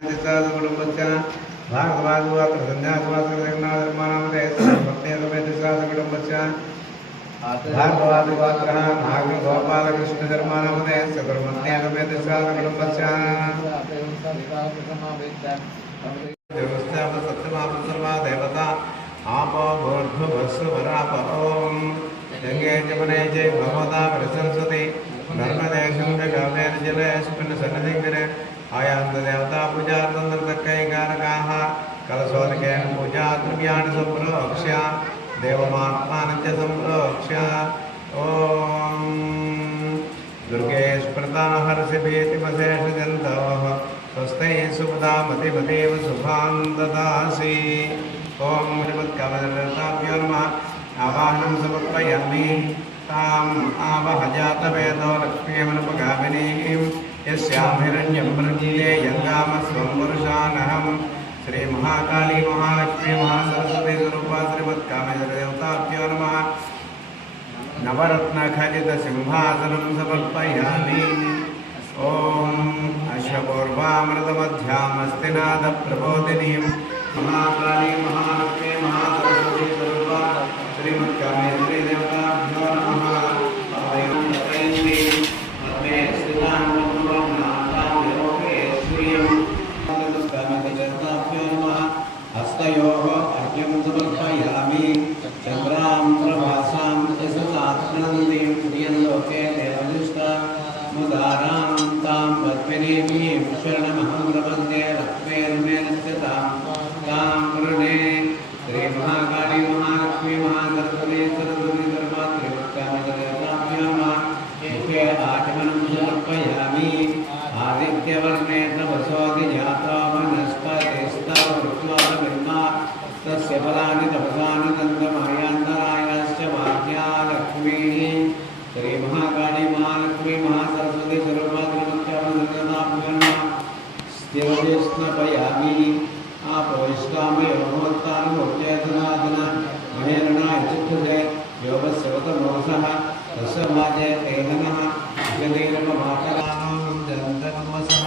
कुटुंबस्य भागवागवात्र संन्यासवासकनामते कुटुंबस्य भागवागवात्र नागगोपालकृष्णधर्मानमते कुटुंबस्य सत्यमापसर्वा देवता आपो भूर्भुवस्सुवराप ओम गंगे जमुने जय भगवता सरस्वती नर्मदे गंगे कावेरी जलेस्मिन् सन्निधिं आयान्त देवता पूजा तंत्रकैकारकाः कलशोदकेन पूजा द्रव्याणि सम्प्रोक्ष्य देवमात्मानं च सम्प्रोक्ष्य ओम दुर्गे स्मृता हर्षभीतिमशेषजन्तवः स्वस्ते सुपदामतिमदेव शुभां ददासि ओम श्रीमत्कामदेवताभ्यो नमः आवाहनं समर्पयामि ताम् आवहजातवेदो लक्ष्मीमनुपगामिनीं यस्यां हिरण्यं प्रजीये यङ्गामस्वं पुरुषानहं श्रीमहाकाली महालक्ष्मी महासरस्वती स्वरूपा श्रीमत्कामदेवताभ्यो नमः नवरत्नखचितसिंहासनं समर्पयामि ओम अश्वपूर्वामृतमध्यामस्तिनाथप्रबोधिनीं महाकाली महालक्ष्मी महासरस्वती स्वरूपा श्रीमत्कामेश्वरी देवताभ्यो नमः हस्तयोः अर्घ्यं समर्पयामि चन्द्रां प्रभासां यशसात्मनन्दीं प्रियलोके देवदुष्टा मुदारां तां पद्मिनीं शरणमहं प्रपद्ये लक्ष्मीर्मे नश्यतां तां वृणे श्रीमहाकाली महालक्ष्मी महासरस्वती सरस्वती सर्वात्रिवत्कामदेवताभ्यो नमः मुखे आचमनं समर्पयामि आदित्यवर्णे तपसोऽधिजातो वनस्पतिस्तव वृक्षोऽब्रह्मा तस्य फलानि तपसानि तन्त्रमायान्तरायश्च वाक्या लक्ष्मीः श्रीमहाकाली महालक्ष्मी महासरस्वती सर्वमात्रमत्यामदेवताभ्यो नमः स्थिरस्नपयामि आपोष्टामयोत्तानुचेतनादन महेरणाय चित्तसे योगस्यवतमोसः तस्य माजे तेहनः जगदेरपमातरां जन्तकमसः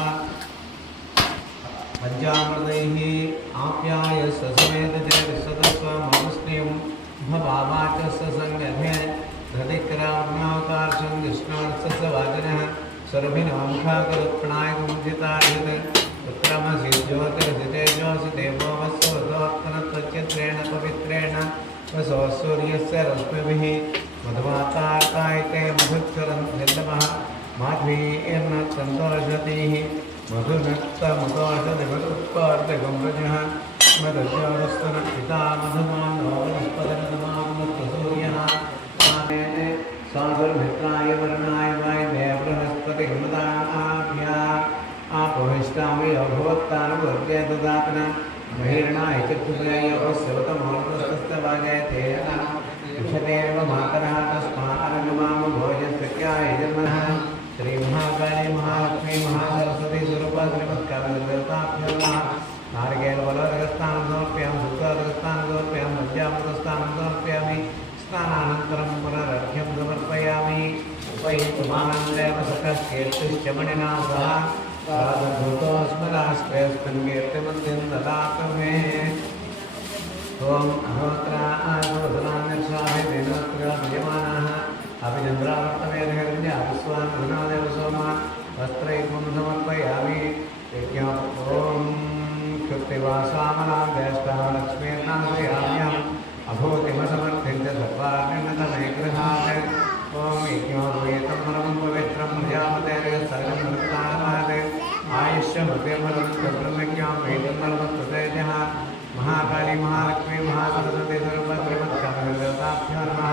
पञ्चामृतैः आप्याय ससमेतजयसदस्वमवस्निं भवावाचस्य संगमे हृदिक्राम्यावतार्षं विष्णोर्स्य वाजनः सर्भिनोमुखाकरुत्पणायकुञ्जितार्यते उत्तमसि ज्योतिर्जितेजोऽसि देवो वस्वतोत्तरत्वचित्रेण पवित्रेण वसो सूर्यस्य रश्मिभिः मधुमातार्कायते मधुच्चरन् निर्दमः माध्वीर्न सन्तोषतीः मधुनक्तमुदोषदिवरुत्पार्थिगम्भजः मधुज्योरस्तनक्षिता मधुमानो वनस्पतिर्नमामृतसूर्यः साधुर्मित्राय वर्णाय वायवे बृहस्पतिमदाभ्या आपोहिष्टामि अभवत्तानुवर्गे ददातन महिर्णाय चक्षुषय योगस्यवतमोर्तस्तवाजयते उषतेव मातरः तस्मारनुमाम भोजस्याय जन्मनः श्रीमहाकाली महालक्ष्मी महासरस्वती स्वरूपा श्रीमत्कामदेवताभ्यो नमः नारिकेलफलोदकस्थानं समर्पयामि शुक्लोदकस्थानं समर्पयामि मध्यामृतस्थानं समर्पयामि स्नानानन्तरं पुनरर्घ्यं समर्पयामि उपैतुमानन्देन सककीर्तिश्च मणिना सह राजभूतोऽस्मदास्त्वयस्मिन् कीर्तिमन्दिं ददातु मे ओम अहोत्रान्यस्वाहेतेनोत्रयमानाः अभिचन्द्रावर्तमेधैर्याविस्वान् सोमा वस्त्रैकं समर्पयामि ओम क्षुप्तिवासामनां ज्येष्ठः लक्ष्मीर्नाशयाम्यहम् अभूतिमसमर्थिञ्च सर्वार्णतमैगृहात् ओम यज्ञोर्वेतं परमं पवित्रं प्रजापतेर्यस्सर्गं वृत्तानात् आयुष्यमृतिर्मरुत्तब्रह्मज्ञां वेदं परमस्तुतेजः महाकाली महालक्ष्मी महासरस्वती सर्वत्रिमत्कामदेवताभ्यो नमः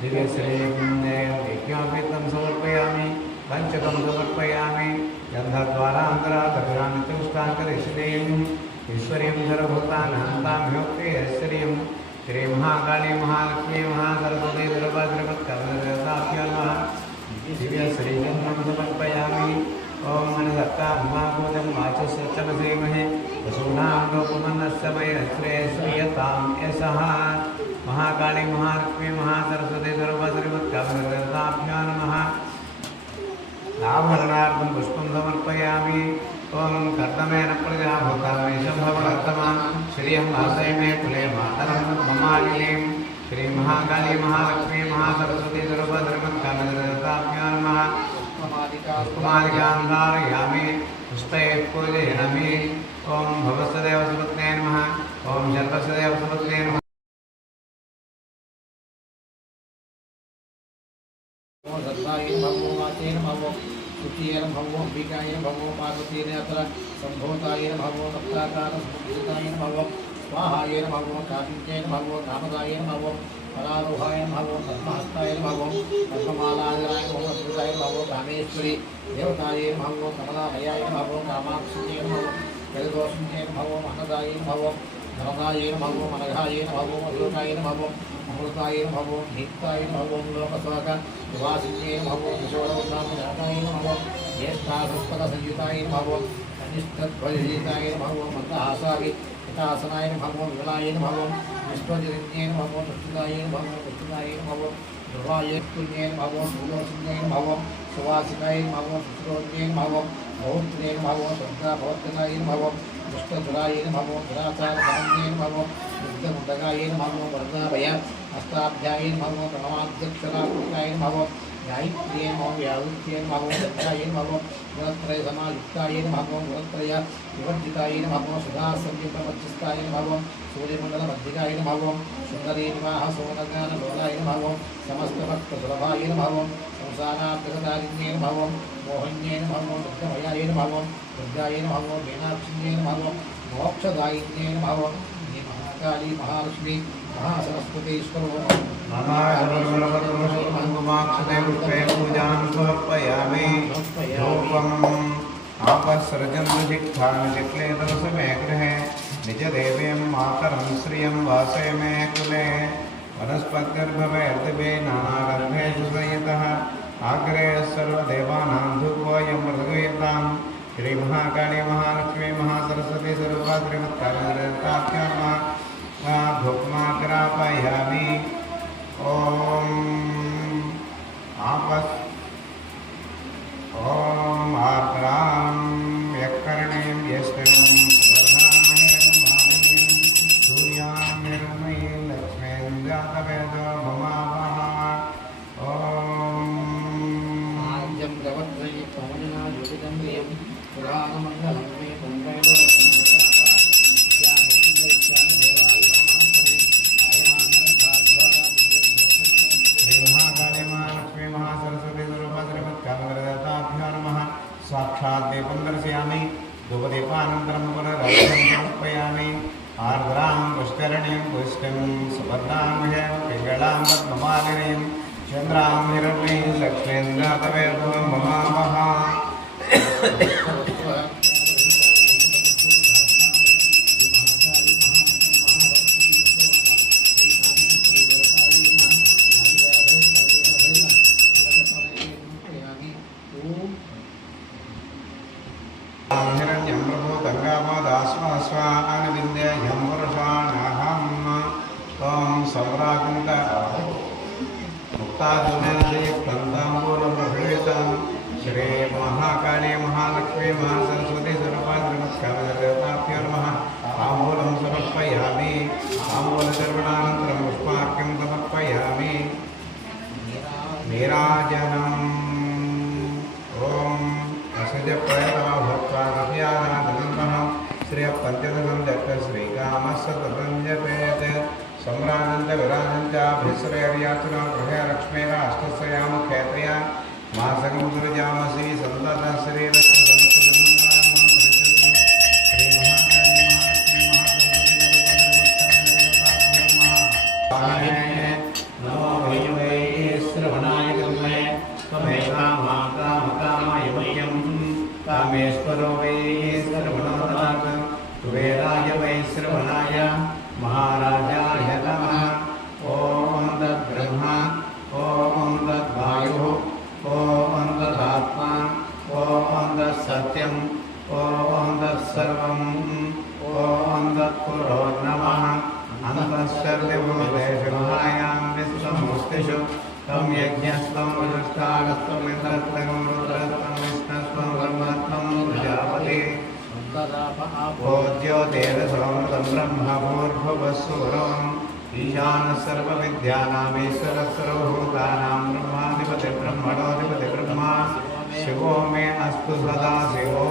दिव्यश्रीयज्ञोपीतं समर्पयामि पंचकं समर्पयामि गन्धद्वारान्तरादभिरामि चौष्टाङ्करिषिणीम् ईश्वर्यं सर्वभूतानान्ताभ्योक्तिश्वर्यं श्रीमहाकाली महालक्ष्मी महासरस्वती सर्वत्रिमत्कामदेवताभ्यो नमः दिव्यश्रीयज्ञं समर्पयामि ओम मनसत्ताभूतं वाचस्वचमसेमहे वसूनां लोकमन्नस्य श्रेयस्रियतां यशः महाकाली महालक्ष्मी महासरस्वती सर्वश्रीमत्कामदेवताभ्यो नमः आभरणार्थं पुष्पं समर्पयामि ओम कर्दमेन प्रजा भूतामेशं भववर्तमा श्रियं वासय मे कुले मातरं ममालिनीं श्री महाकाली महालक्ष्मी महासरस्वती दुर्गाधर्मकामदेवताभ्यो नमः पुष्पमालिकां धारयामि पुष्पैः पूजयामि ओम भवस्वदेव सुपत्ने नमः ओम शर्वस्वदेव सुपत्ने नमः सुखीयन भवो अंबिकायन भवो पार्वतीयन अत्र संभूतायन भवो सप्ताकार संभूतायन भवो स्वाहायन भवो कामिन्यन भवो नामदायन भवो परारोहायन भवो पद्महस्तायन भवो पद्ममालाधरायन भवो अद्भुतायन भवो कामेश्वरी देवतायन भवो कमलाभयायन भवो कामाक्षियन भवो जलदोषियन भवो मनदायन भवो धनदायन भवो मनघायन भवो मधुकायन भवो अमृतायन भवो दीप्तायन भवो लोकस्वाक निवासिन्येन भवो किशोरोन्नामजातायन भवो ज्येष्ठासस्पदसंयुतायन भवो कनिष्ठध्वजयुतायन भवो मन्दहासाभि हितासनायन भवो विमलायन भवो विश्वजनिन्येन भवो दुष्टिदायन भवो ध्रुवायन पुण्येन भवो सुलोचन्येन भवो सुवासिकायन भवो सुश्रोण्येन भवो बहुत्रेण भवो श्रद्धाभवत्तनायन भवो दुष्टधुरायन भवो दुराचारसमन्येन भवो युद्धमुदगायन भवो वरदाभय अष्टाध्यायन भवो प्रणवाध्यक्षरात्मकायन भवो गायत्र्येन भवो व्यावृत्येन भवो सत्यायन भवो गुणत्रय समायुक्तायन भवो गुणत्रय विवर्जितायन भवो सुधासंयुक्तमध्यस्थायन भवो सूर्यमण्डलमध्यकायन भवो सुन्दरीनिवाह सोनगान लोलायन भवो समस्तभक्तसुलभायन भवो संसारार्थकतारिण्येन भवो मोहन्येन भवो दुर्गमयायन भवो दुर्गायन भवो मीनाक्षिण्येन भवो मोक्षदायिन्येन भवो महाकाली महालक्ष्मी महासरस्वतीश्वरो नमाक्षते पूजां समर्पयामि रूपम् आपसृजन् जिह्वामिक्लेदरसमे गृहे निजदेवीं मातरं श्रियं वासय मे कुले वनस्पतिर्भवेर्दिवे नानागर्भेषु संयतः आग्रे सर्वदेवानां धूपोऽयं मृदुयतां श्रीमहाकाली महालक्ष्मी महासरस्वती सर्वभाद्रिमत्कालदेवताभ्यो नमः धूपमाग्रापयामि ॐ आपस् ॐ आर्द्रां यत्कर्णीं यस्मिं सुवर्णामयं सूर्यां निर्मयीं लक्ष्मीं जातवेदो ममावः ॐ आद्यं प्रवर्तये पवनना योगितं प्रियं पुराणमण्डलं मे पुण्डैलो साक्षात् दीपं दर्शयामि धूपदीपानन्तरं पुनरार्घ्यं समर्पयामि आर्द्रां पुष्करणीं पुष्टिं सुभद्रां पिङ्गलां पद्ममालिनीं चन्द्रां हिरण्यीं लक्ष्मीं जातवेदो ममावः हिरण्यं प्रभो गङ्गामोदास्वास्वानविन्द्यं पुरुषाणहम् त्वं सम्राजन्त मुक्ताजुनेताम्बूलमभृतं श्रीमहाकाली महालक्ष्मी महासरस्वती सर्वपाद्रिमत्कामदेवताभ्यो नमः ताम्बूलं समर्पयामि ताम्बूलसर्वणानन्तरं पुष्पार्घ्यं समर्पयामि नीराजनम् ॐ असजप्रयतः भक्त्वा दध्यानादनन्तः श्रियपञ्चदशं जप्य श्रीकामस्य ततं जपेत् सम्राजञ्च विराजञ्च भिस्रैर्याचना गृहे लक्ष्मीराष्टस्यामुखेत्रया मासकं सुरजामसि सन्ततं शरीरस्य नमो वै श्रवणाय तन्मये त्वमेकामाकामकामाय मह्यं कामेश्वरो वै श्रवणोदरात् कुबेराय वै श्रवणाय महाराजाय नमः ॐ तद्ब्रह्मा ॐ तद्वायुः ॐ तदात्मा ॐ तत्सत्यम् ॐ तत्सर्वम् ॐ तत्पुरो नमः अन्तःसर्वदेशगुहायां विश्वमुस्तिषु त्वं यज्ञस्त्वं वजुष्टागस्त्वम् इन्द्रस्त्वं रुद्रस्त्वं विष्णुस्त्वं ब्रह्मस्त्वं प्रजापतिः पूज्यो तेजसोमृतं ब्रह्म भूर्भुवस्सुरम् ईशानः सर्वविद्यानामीश्वरः सर्वभूतानां ब्रह्माधिपति ब्रह्मा शिवो मे अस्तु सदा शिवो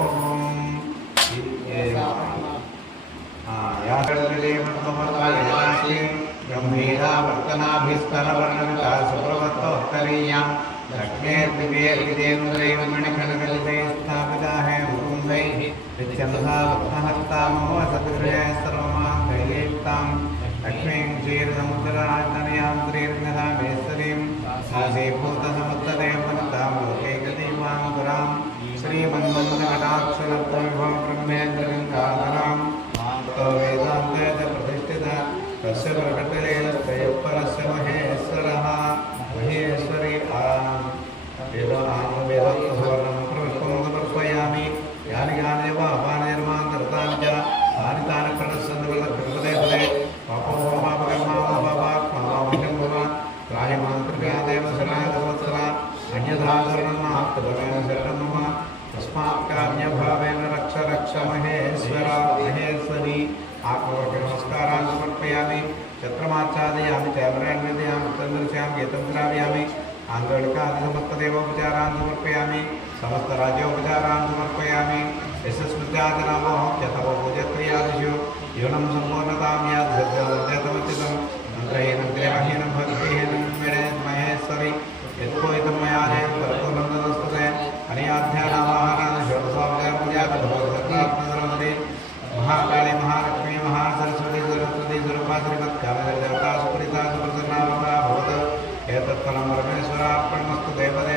गंभीरा वर्तनाभिस्तरवर्णविता सुप्रवत्तोत्तरीयां लक्ष्मीर्दिव्येन्द्रैर्मणिकनकलिते स्थापिता है मुकुन्दैः नित्यंसा वत्नहस्तामोऽसद्गृहे सर्वमाङ्गल्ययुक्तां लक्ष्मीं क्षीरसमुद्रराजतनयां श्रीर्गदामेश्वरीं सासीभूतसमुद्रदेवनतां लोकैकदीपाङ्कुरां श्रीमन्मन्दकटाक्षरप्रविभं ब्रह्मेन्द्रगङ्गाधरां वेदान्ते च प्रतिष्ठिता तस्य प्रकटलेनत्रयपरस्य महेश्वरः महेश्वरी वेदोत्तसवर्णं प्रविष्टं समर्पयामि यानि यानि वा अपानि निर्मान्तरतां च तानि तानि प्रणश्यन्ते पदे पापो पापकर्मा पापात्मा भव त्रायमान्त्रिका देवसनादवत्सला अन्यथा शरणं नास्ति शरणं मम तस्मात् काम्यभावेन रक्ष रक्ष महेश्वर महेश्वरी आत्मवर्ग नमस्कारान् समर्पयामि छत्रमाच्छादयामि चामरान्विदयामि चन्द्रस्यामि एतं श्रावयामि आन्दोलिकादिसमस्तदेवोपचारान् समर्पयामि समस्तराज्योपचारान् समर्पयामि यशस्मृत्यादिनामोऽहं च तव पूजक्रियादिषु यूनं सम्पूर्णतां यादृतमच्युतं मन्त्रहीनं क्रियाहीनं भक्तिहीनं विणेत् महेश्वरि यत्कोहितं मया परतुलं तदस्तुते अनियाध्यानावाहनादिषोडशोपचारपूजातभवद्भक्तात्मसरस्वती महाकाली महालक्ष्मी महासरस्वती सरस्वती स्वरूपा श्रीमत्कामदेवता सुप्रीता सुप्रसन्नावता भवतु एतत्फलं परमेश्वरार्पणमस्तु देवदेव